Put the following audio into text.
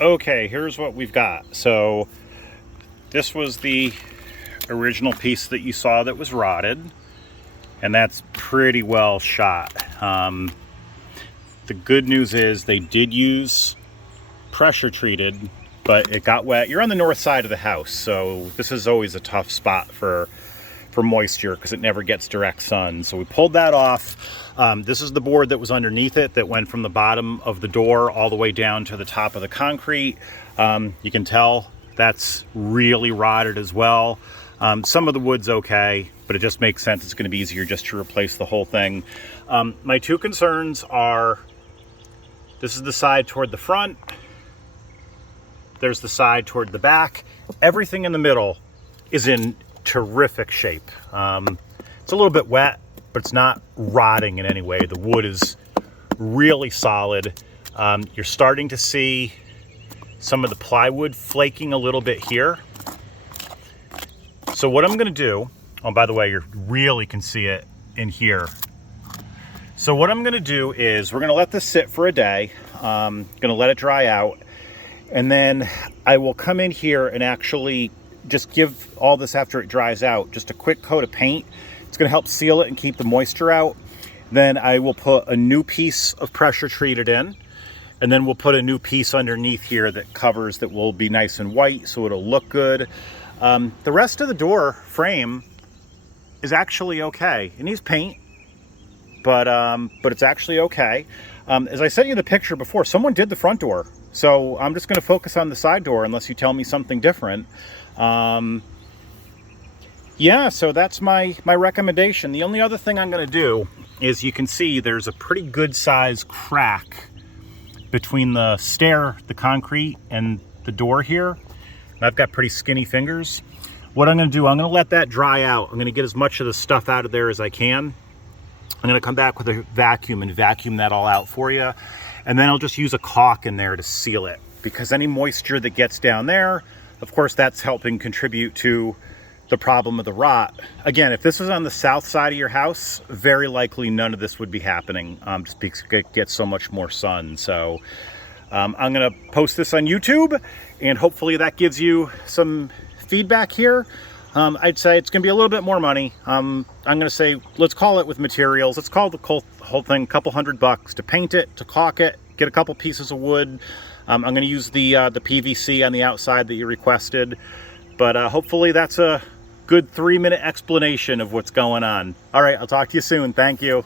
Okay, here's what we've got. So this was the original piece that you saw that was rotted, and that's pretty well shot. The good news is they did use pressure treated, but it got wet. You're on the north side of the house, so this is always a tough spot for moisture because it never gets direct sun. So we pulled that off. This is the board that was underneath it that went from the bottom of the door all the way down to the top of the concrete. You can tell that's really rotted as well. Some of the wood's okay, but it just makes sense. It's going to be easier just to replace the whole thing. My two concerns are, this is the side toward the front. There's the side toward the back. Everything in the middle is in terrific shape. It's a little bit wet, but it's not rotting in any way. The wood is really solid. You're starting to see some of the plywood flaking a little bit here. So what I'm gonna do, oh, by the way, you really can see it in here. So what I'm gonna do is we're gonna let this sit for a day. Gonna let it dry out. And then I will come in here and actually just give all this, after it dries out, just a quick coat of paint. It's going to help seal it and keep the moisture out. Then I will put a new piece of pressure treated in, and then we'll put a new piece underneath here that covers, that will be nice and white, so it'll look good. The rest of the door frame is actually okay. It needs paint, but it's actually okay. As I sent you the picture before, someone did the front door. So I'm just going to focus on the side door unless you tell me something different. Yeah, so that's my recommendation. The only other thing I'm going to do is, you can see there's a pretty good size crack between the stair, the concrete, and the door here. And I've got pretty skinny fingers. What I'm going to do, I'm going to let that dry out. I'm going to get as much of the stuff out of there as I can. I'm going to come back with a vacuum and vacuum that all out for you. And then I'll just use a caulk in there to seal it, because any moisture that gets down there, of course, that's helping contribute to the problem of the rot. Again, if this was on the south side of your house, very likely none of this would be happening, just because it gets so much more sun. So I'm going to post this on YouTube, and hopefully that gives you some feedback here. I'd say it's going to be a little bit more money. I'm going to say, let's call it with materials. Let's call the whole thing a couple $100 to paint it, to caulk it, get a couple pieces of wood. I'm going to use the PVC on the outside that you requested. But hopefully that's a good 3-minute explanation of what's going on. All right, I'll talk to you soon. Thank you.